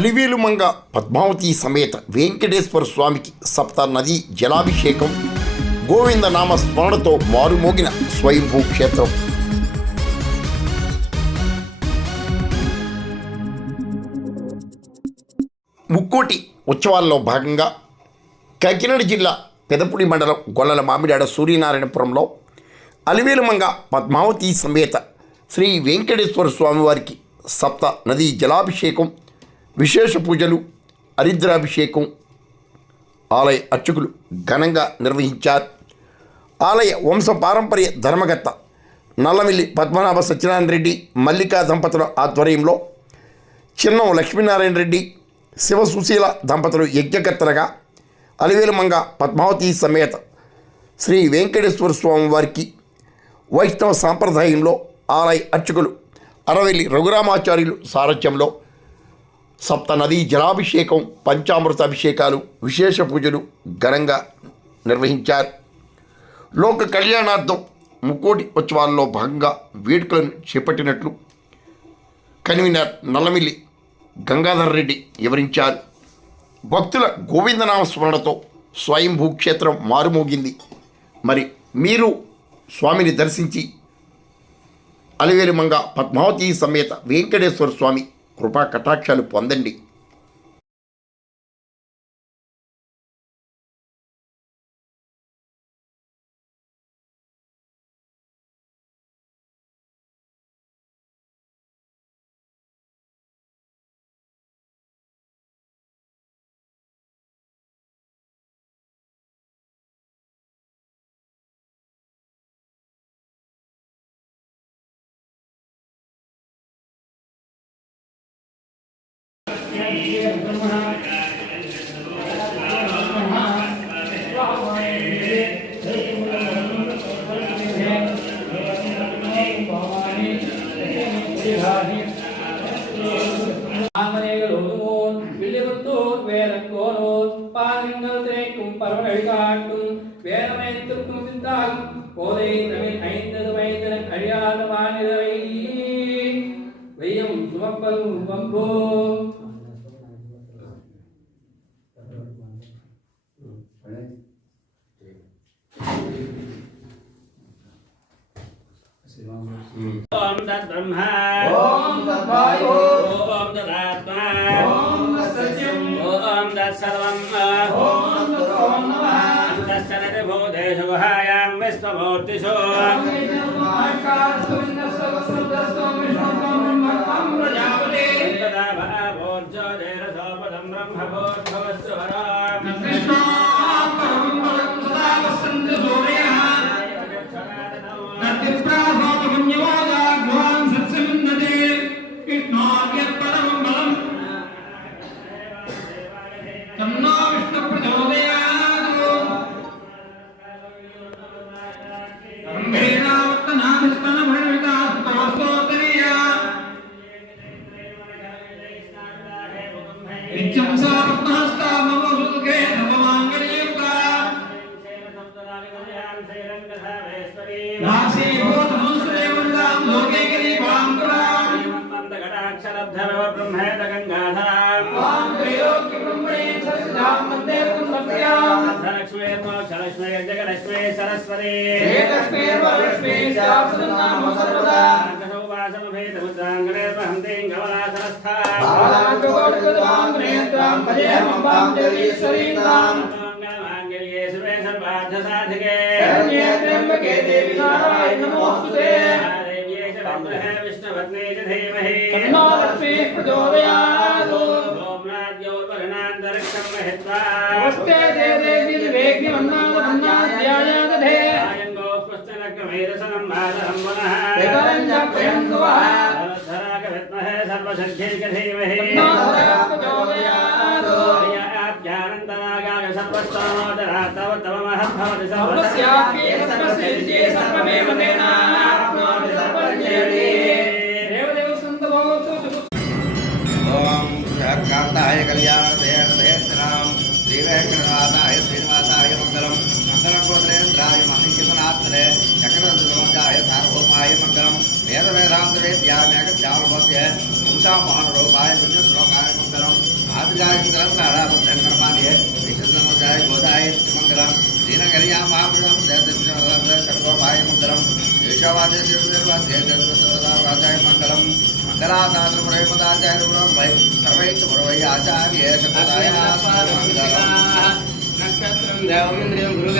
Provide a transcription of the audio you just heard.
అలివేలుమంగ పద్మావతి సమేత వెంకటేశ్వర స్వామికి సప్త నదీ జలాభిషేకం గోవిందనామ స్మరణతో మారుమోగిన స్వయంభూ క్షేత్రం. ముక్కోటి ఉత్సవాల్లో భాగంగా కాకినాడ జిల్లా పెదపుడి మండలం గొల్లల మామిడాడ సూర్యనారాయణపురంలో అలివేలుమంగ పద్మావతి సమేత శ్రీ వెంకటేశ్వర స్వామివారికి సప్త నదీ జలాభిషేకం, విశేష పూజలు, హరిద్రాభిషేకం ఆలయ అర్చకులు ఘనంగా నిర్వహించారు. ఆలయ వంశపారంపర్య ధర్మకర్త నల్లమిల్లి పద్మనాభ సత్యనారాయణ రెడ్డి, మల్లికా దంపతుల ఆధ్వర్యంలో చిన్నం లక్ష్మీనారాయణ రెడ్డి, శివసుశీల దంపతులు యజ్ఞకర్తలుగా అలివేలుమంగ పద్మావతి సమేత శ్రీ వెంకటేశ్వర స్వామి వారికి వైష్ణవ సాంప్రదాయంలో ఆలయ అర్చకులు అరవెల్లి రఘురామాచార్యులు సారథ్యంలో సప్త నదీ జలాభిషేకం, పంచామృత అభిషేకాలు, విశేష పూజలు ఘనంగా నిర్వహించారు. లోక కళ్యాణార్థం ముక్కోటి ఉత్సవాల్లో భాగంగా వేడుకలను చేపట్టినట్లు కన్వీనర్ నల్లమిల్లి గంగాధర్ రెడ్డి వివరించారు. భక్తుల గోవిందనామ స్మరణతో స్వయంభూ క్షేత్రం మారుమోగింది. మరి మీరు స్వామిని దర్శించి అలివేలుమంగ పద్మావతి సమేత వెంకటేశ్వర స్వామి కృపా కటాక్షాలు పొందండి. ओम तद्ब्रह्मा ओम तद्वायु ओम तदात्मा ओम तत्सत्यम् ओम तत्सर्वम् ओम तत्ओम नमः तत्सर्वते भूतेषु गुहायां विश्वमूर्तिषु तदा भावोर्जो देरसोपदं ब्रह्मभूर्भवस्तु वराम् श्रीवेंकटनाथाय श्रीनिवासाय मंगलम मंगलकोत्रेन्द्राय महिषनाथने चक्रध्वजाय सार्वभौमाय मंगलम वेद वेदांत वेद्यामेकस्यावबोध्य पुंसा महानरूपाय पुण्यश्लोकाय मंगलम मातृगायत्रं प्राणापत्रं कर्माणि विशुद्धनोजाय गोदाय मंगलम श्रीनगरिया महापुरम षट्कोपाय मंगलम ईशावाद्य शिवनिर्वाद्य राजाय मंगलम मंगलादात्र प्रेमदाचार्य ब्रह्मै सर्वैश्च पुरवै आचार्य शतदाय मंगलम नक्षत्रं देवमिन्द्रियं गुरु